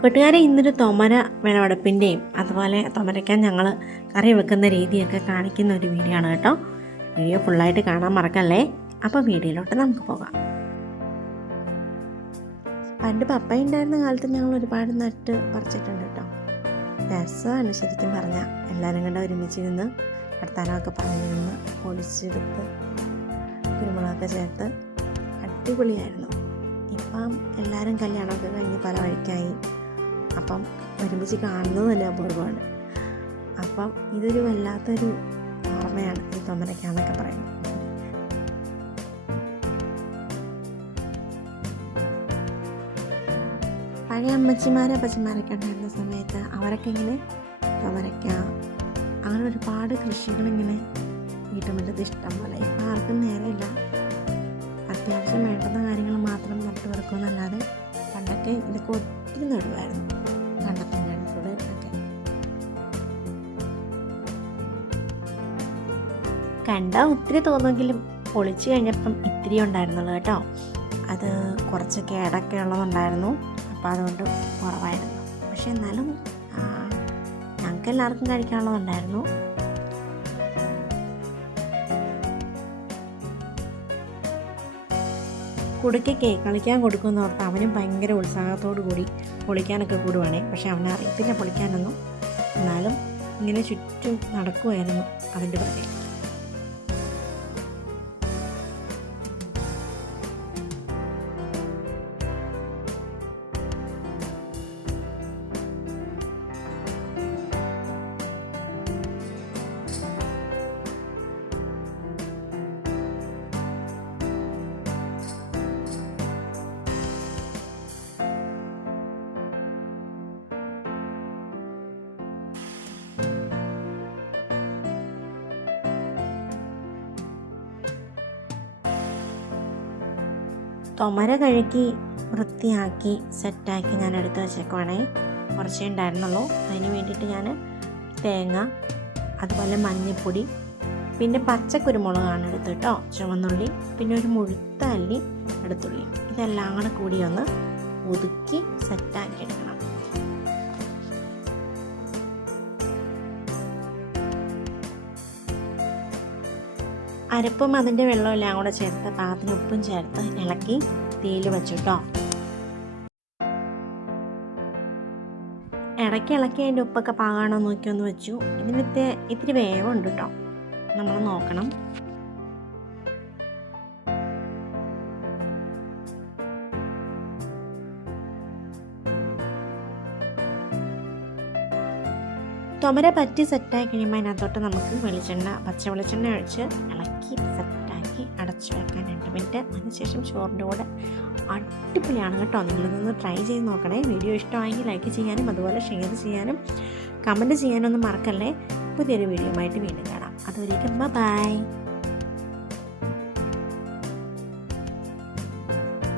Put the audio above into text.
കൂട്ടുകാരെ ഇന്നൊരു തൊമര വിളവെടുപ്പിന്റെയും അതുപോലെ തൊമരയ്ക്കാൻ ഞങ്ങൾ കറി വെക്കുന്ന രീതിയൊക്കെ കാണിക്കുന്ന ഒരു വീഡിയോ ആണ് കേട്ടോ. വീഡിയോ ഫുള്ളായിട്ട് കാണാൻ മറക്കല്ലേ? അപ്പോൾ വീഡിയോയിലോട്ട് നമുക്ക് പോകാം. പണ്ട് പപ്പ ഉണ്ടായിരുന്ന കാലത്ത് ഞങ്ങൾ ഒരുപാട് നട്ട് പറിച്ചിട്ടുണ്ട് കേട്ടോ. രസമാണ് ശരിക്കും പറഞ്ഞാൽ എല്ലാവരും കൂടെ ഒരുമിച്ച് നിന്ന് വർത്താനമൊക്കെ പറഞ്ഞു നിന്ന് പൊളിച്ചെടുത്ത് കുരുമുളകൊക്കെ ചേർത്ത് അടിപൊളിയായിരുന്നു. ഇപ്പം എല്ലാവരും കല്യാണമൊക്കെ കഴിഞ്ഞ് പല വഴിക്കായി അപ്പം ഒരുമിച്ച് കാണുന്നത് തന്നെ അപൂർവമാണ്. അപ്പം ഇതൊരു വല്ലാത്തൊരു ഓർമ്മയാണ് ഈ തൊമരയ്ക്കാന്നൊക്കെ പറയുന്നത്. പഴയ അമ്മച്ചിമാരും അപ്പച്ചിമാരൊക്കെ ഉണ്ടായിരുന്ന സമയത്ത് അവരൊക്കെ ഇങ്ങനെ തൊമരയ്ക്ക അങ്ങനെ ഒരുപാട് കൃഷികളിങ്ങനെ വീട്ടുമുറ്റത്ത് ഇഷ്ടം പോലെ. ഇപ്പം ആർക്കും നേരമില്ല. അത്യാവശ്യം വേണ്ടുന്ന കാര്യങ്ങൾ മാത്രം നട്ടു കൊടുക്കുമെന്നല്ലാതെ പണ്ടൊക്കെ ഇതൊക്കെ ഒത്തിരി നടുവായിരുന്നു കണ്ടാൽ ഒത്തിരി തോന്നുമെങ്കിലും പൊളിച്ചു കഴിഞ്ഞപ്പം ഇത്തിരി ഉണ്ടായിരുന്നുള്ളൂ കേട്ടോ. അത് കുറച്ച് കേടൊക്കെ ഉള്ളതുണ്ടായിരുന്നു. അപ്പോൾ അതുകൊണ്ട് കുറവായിരുന്നു. പക്ഷെ എന്നാലും ഞങ്ങൾക്ക് എല്ലാവർക്കും കഴിക്കാനുള്ളതുണ്ടായിരുന്നു. കുടുക്കയ്ക്ക് കളിക്കാൻ കൊടുക്കുമെന്ന് ഓർത്ത് അവനും ഭയങ്കര ഉത്സാഹത്തോടു കൂടി പൊളിക്കാനൊക്കെ കൂടുവാണേ. പക്ഷേ അവനെ അറിയത്തില്ല പൊളിക്കാനൊന്നും. എന്നാലും ഇങ്ങനെ ചുറ്റും നടക്കുമായിരുന്നു അതിന്റെ പുറകെ. തൊമര കഴുകി വൃത്തിയാക്കി സെറ്റാക്കി ഞാൻ എടുത്ത് വെച്ചേക്കുവാണേ. കുറച്ചേ ഉണ്ടായിരുന്നുള്ളൂ. അതിന് വേണ്ടിയിട്ട് ഞാൻ തേങ്ങ അതുപോലെ മഞ്ഞൾപ്പൊടി പിന്നെ പച്ച കുരുമുളകാണ് എടുത്ത് കേട്ടോ ചുവന്നുള്ളി പിന്നെ ഒരു മുഴുത്ത അല്ലി എടുത്തുള്ളി ഇതെല്ലാം കൂടെ കൂടി ഒന്ന് ഒതുക്കി സെറ്റാക്കി എടുക്കണം. അരപ്പും അതിന്റെ വെള്ളവും എല്ലാം കൂടെ ചേർത്ത് പാകത്തിന് ഉപ്പും ചേർത്ത് ഇളക്കി തീയിൽ വെച്ചു കേട്ടോ ഇടയ്ക്ക് ഇളക്കി അതിന്റെ ഉപ്പൊക്കെ പാകാണോ നോക്കി ഒന്ന് വെച്ചു. ഇതിന് ഇത്തിരി വേവുണ്ട് കേട്ടോ നമ്മൾ നോക്കണം. തൊമര പറ്റി സെറ്റായി കഴിയുമ്പോൾ അതിനകത്തോട്ട് നമുക്ക് വെളിച്ചെണ്ണ പച്ച വെളിച്ചെണ്ണ ഒഴിച്ച് ഇളക്കി സെറ്റാക്കി അടച്ചു വെക്കാൻ രണ്ട് മിനിറ്റ്. അതിനുശേഷം ചോറിന്റെ കൂടെ അടിപൊളിയാണ് കേട്ടോ. നിങ്ങളിതൊന്ന് ട്രൈ ചെയ്ത് നോക്കണേ. വീഡിയോ ഇഷ്ടമായെങ്കിൽ ലൈക്ക് ചെയ്യാനും അതുപോലെ ഷെയർ ചെയ്യാനും കമന്റ് ചെയ്യാനൊന്നും മറക്കല്ലേ. പുതിയൊരു വീഡിയോ ആയിട്ട് വീണ്ടും കാണാം. അതുവരേക്കും ബൈ.